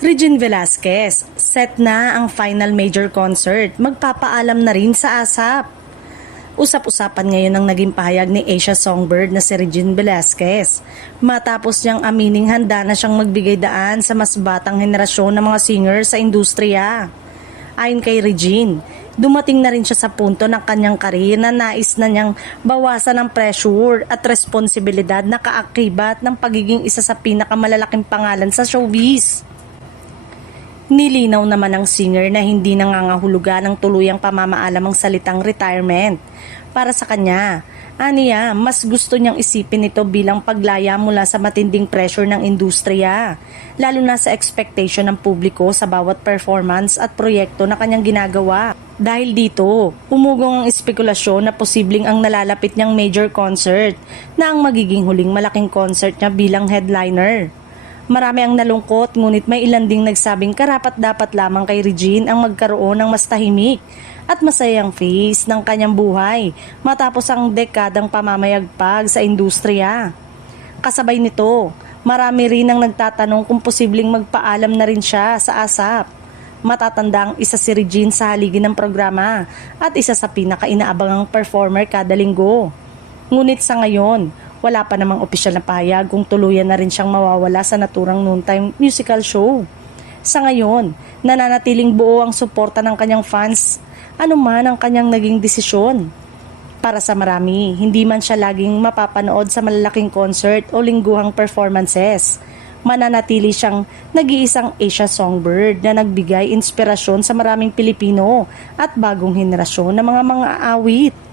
Regine Velasquez, set na ang final major concert, magpapaalam na rin sa ASAP. Usap-usapan ngayon ang naging pahayag ni Asia Songbird na si Regine Velasquez matapos niyang amining handa na siyang magbigay daan sa mas batang henerasyon ng mga singer sa industriya. Ayon kay Regine, dumating na rin siya sa punto ng kanyang karir na nais na niyang bawasan ang pressure at responsibilidad na kaakibat ng pagiging isa sa pinakamalalaking pangalan sa showbiz. Nilinaw naman ng singer na hindi nangangahulugan ng tuluyang pamamaalam ang salitang retirement. Para sa kanya, aniya, mas gusto niyang isipin ito bilang paglaya mula sa matinding pressure ng industriya, lalo na sa expectation ng publiko sa bawat performance at proyekto na kanyang ginagawa. Dahil dito, umugong ang espekulasyon na posibleng ang nalalapit niyang major concert na ang magiging huling malaking concert niya bilang headliner. Marami ang nalungkot ngunit may ilan ding nagsabing karapat-dapat lamang kay Regine ang magkaroon ng mas tahimik at masayang phase ng kanyang buhay matapos ang dekadang pamamayagpag sa industriya. Kasabay nito, marami rin ang nagtatanong kung posibleng magpaalam na rin siya sa ASAP. Matatandang isa si Regine sa haligi ng programa at isa sa pinaka-inaabangang performer kada linggo. Ngunit sa ngayon, wala pa namang opisyal na pahayag kung tuluyan na rin siyang mawawala sa naturang noontime musical show. Sa ngayon, nananatiling buo ang suporta ng kanyang fans, anuman ang kanyang naging desisyon. Para sa marami, hindi man siya laging mapapanood sa malalaking concert o lingguhang performances. Mananatili siyang nag-iisang Asia Songbird na nagbigay inspirasyon sa maraming Pilipino at bagong henerasyon ng mga awit.